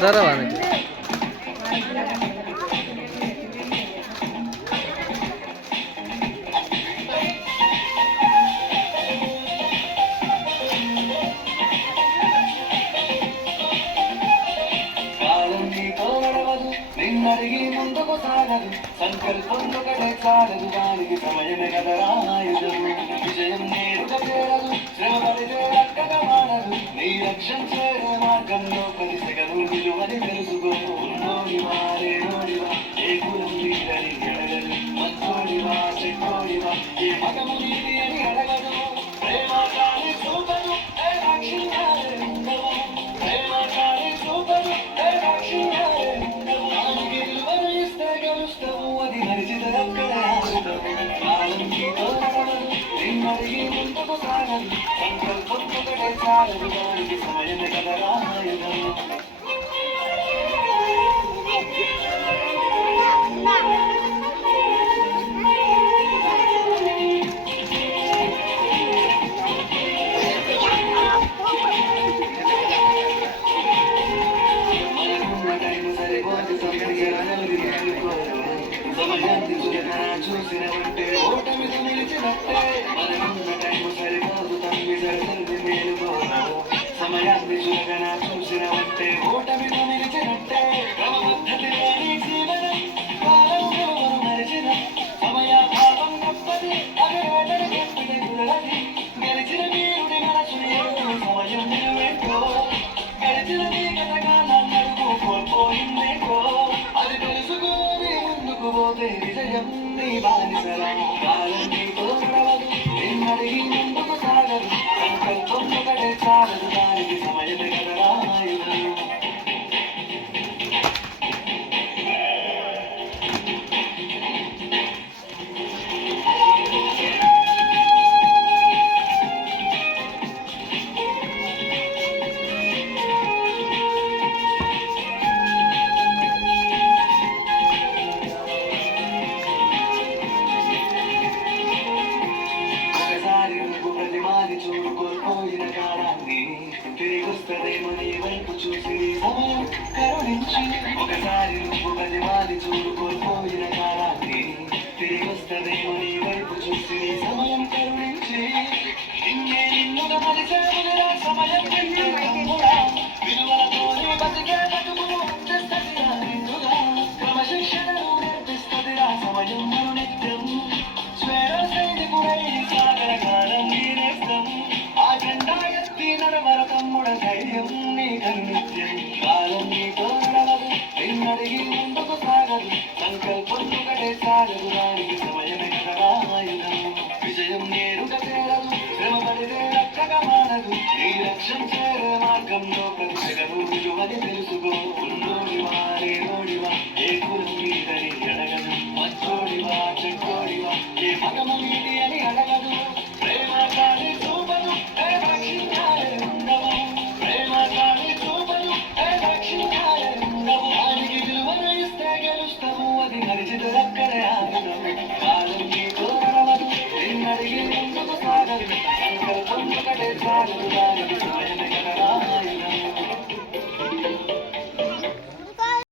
గుంజుతారా వానికి నిన్నడిగి ముందుకు సాగదు సంకల్పం ఒకటే చాలదు దానికి సమయమే కదరా ఆయుధం విజయం నేరుగా చేరదు శ్రమ పడితే అక్కగా మారదు నీ లక్ష్యం చేరే మార్గంలో ప్రతి సెగను విలువని తెలుసుకో ఉన్నోడివా లేనోడివా ఏ కులం నీదని అడగదు మంచోడివా చెడ్డోడివా ఏ మతము నీది అని అడగదు ప్రేమ కాని చూపదు ఏ రక్షించాలి ఉండవు ప్రేమ కాని చూపదు ఏ రక్షించాలి నిన్నడిగి ముందుకు సాగదు సంకల్పం ఒకటే చాలదు దానికి సమయమే కదరా ఆయుధం సమయాన్ని చూసినట్టే ఓటమితో నిలిచినట్టే మనకున్న టైము సరిపోదు తమ్మి సరిసరి మేలుకోరాదు సమయాన్ని చులకన చూసినట్టే ఓటమితో నిలిచినట్టే క్రమపద్ధతిలోని జీవనం కాలంలో మనం మరిచిన సమయాభావం గొప్పది అది ఓటమి గొప్పది కుదరది గెలిచిన వీరుడి మనసుని సమయం నిలువెట్టో గెలిచిన నీ గతకాలన్నడుగు కోల్పోయిందేకో అది తెలుసుకోని ముందుకు పోతే విజయం నీ బానిసరా కాలం నీతో నడవదు నిన్నడిగి ముందుకు సాగదు సంకల్పం ఒకటే చాలదు దానికి సమయమే కదరా ఆయుధం చూడు కోల్పోయిన కాలాన్ని తిరిగొస్తదేమో నీ వైపు చూసి సమయం కరుణించి ఒకసారి నువ్వు ప్రతివాది చూడు కోల్పోయిన కాలాన్ని తిరిగొస్తదేమో నీ వైపు చూసి సమయం కరుణించి నిన్నే నిన్నుగా మలిసేమురా సమయం నిన్నుగా విలువలతోనే బతికే బతుకును తెస్తదిరా నిన్నుగా క్రమశిక్షణను నేర్పిస్తదిరా సమయం మరు నిత్యం స్వేర సైనికుడై సాగర కాలం ధైర్యం నీ కనునిత్యం కాలం నీతో నడవదు నిన్నడిగి ముందుకు సాగదు సంకల్పం ఒకటే సాగదు దానికి సమయమే కదరా ఆయుధం విజయం నేరుగా చేరదు శ్రమ పడితే రక్కగా మారదు నీ లక్ష్యం చేరే మార్గంలో ప్రతి సెగను విలువని తెలుసుకో ఉన్నోడివా లేనోడివా ఏ కులం నీదని అడగదు మంచోడివా చెడ్డోడివా ఏ మతము నీది అని అడగదు ప్రేమ కాని చూపదు ఏ రక్షించాలి ఉండవు అక్కడే ఆగుదాం కాలం నీతో నడవదు నిన్నడిగి ముందుకు సాగదు సంకల్పం ఒకటే చాలదు దానికి